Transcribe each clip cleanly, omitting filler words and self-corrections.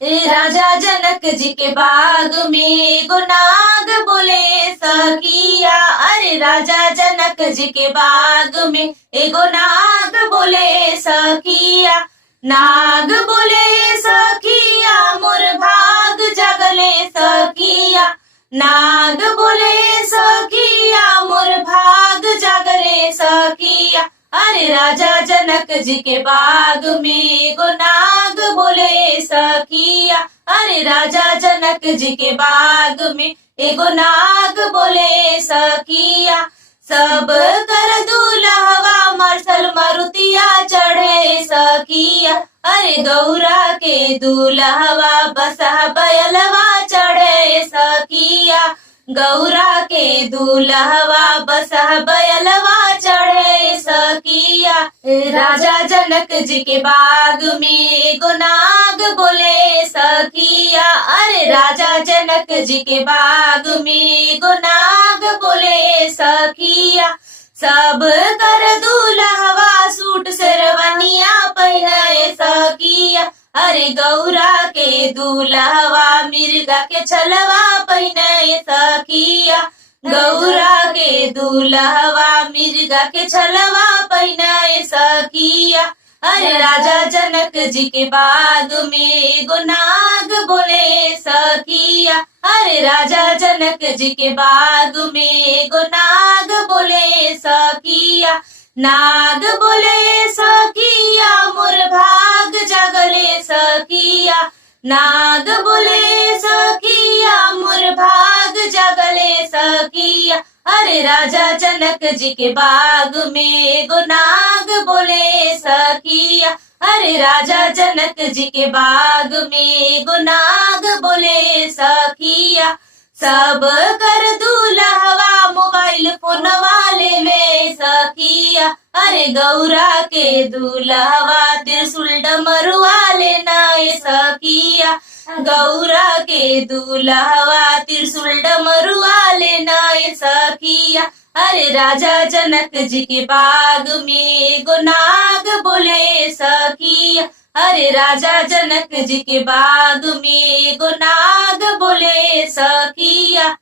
राजा जनक जी के बाग में गुनाग बोले सखिया। अरे राजा जनक जी के बाग में एगो नाग बोले सखिया। नाग बोले सखिया मोर भाग जगले सखिया। नाग बोले सखिया मोर भाग जगले सखिया। अरे राजा जनक जी के बाग में एगो नाग बोले सखिया। अरे राजा जनक जी के बाग में एगो नाग बोले सखिया। सब कर दूल्हवा मरसल मरुतिया चढ़े सखिया। अरे गौरा के दूल्हवा बसा बैलवा चढ़े सखिया। गौरा के दूल्हवा बसा बैलवा चढ़े सखिया। राजा जनक जी के बाग में एगो नाग बोले सखिया। अरे राजा जनक जी के बाग में एगो नाग बोले सखिया। सब कर दूल्हवा सूट शेरवानिया पहनाए सखिया। अरे गौरा के दूल्हवा मिर्गा के छलवा पहनाए सखिया। गौरा के दूल्हवा मिर्गा के छलवा पहनाए सखिया। अरे राजा जनक जी के बाग में एगो नाग बोले सखिया। अरे राजा जनक जी के बाग में एगो नाग बोले सखिया। नाग बोले सखिया मोर भाग जगले सखिया। नाग बोले सखिया मोर भाग जगले सखिया। अरे राजा जनक जी के बाग में एगो नाग बोले सखिया। अरे राजा जनक जी के बाग में एगो नाग बोले सखिया। सब कर दूल्हवा मोबाइल फोन वाले में सखिया। अरे गौरा के दूल्हवा त्रिशूल डमरुआ लेना सखिया। गौरा के दूल्हवा त्रिशूल डमरुआ लेना सखिया। अरे राजा जनक जी के बाग में एगो नाग बोले सखिया। अरे राजा जनक जी के बाग में एगो नाग बोले सखिया।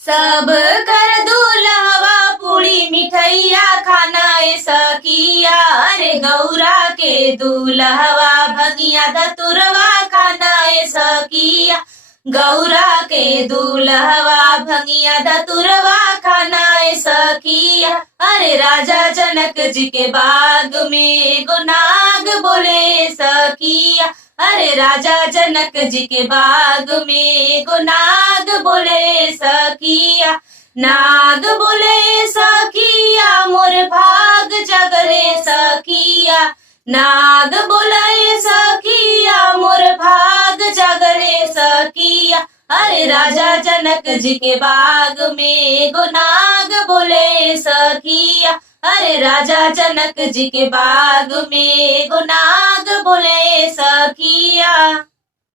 सब कर दूल्हवा पूरी मिठैया खाना सखिया। अरे गौरा के दूल्हवा भगिया धतुरवा खाना सखिया। गौरा के दूल्हवा भगिया धतुरवा खाना सखिया। अरे राजा जनक जी के बाग में एगो नाग बोले सखिया। अरे राजा जनक जी के बाग में एगो नाग बोले सखिया। नाग बोले सखिया मोर भाग जगले सखिया। नाग बोले सखिया मोर भाग जगले सखिया। अरे राजा जनक जी के बाग में एगो नाग बोले सखिया। अरे राजा जनक जी के बाग में एगो नाग बोले सखिया।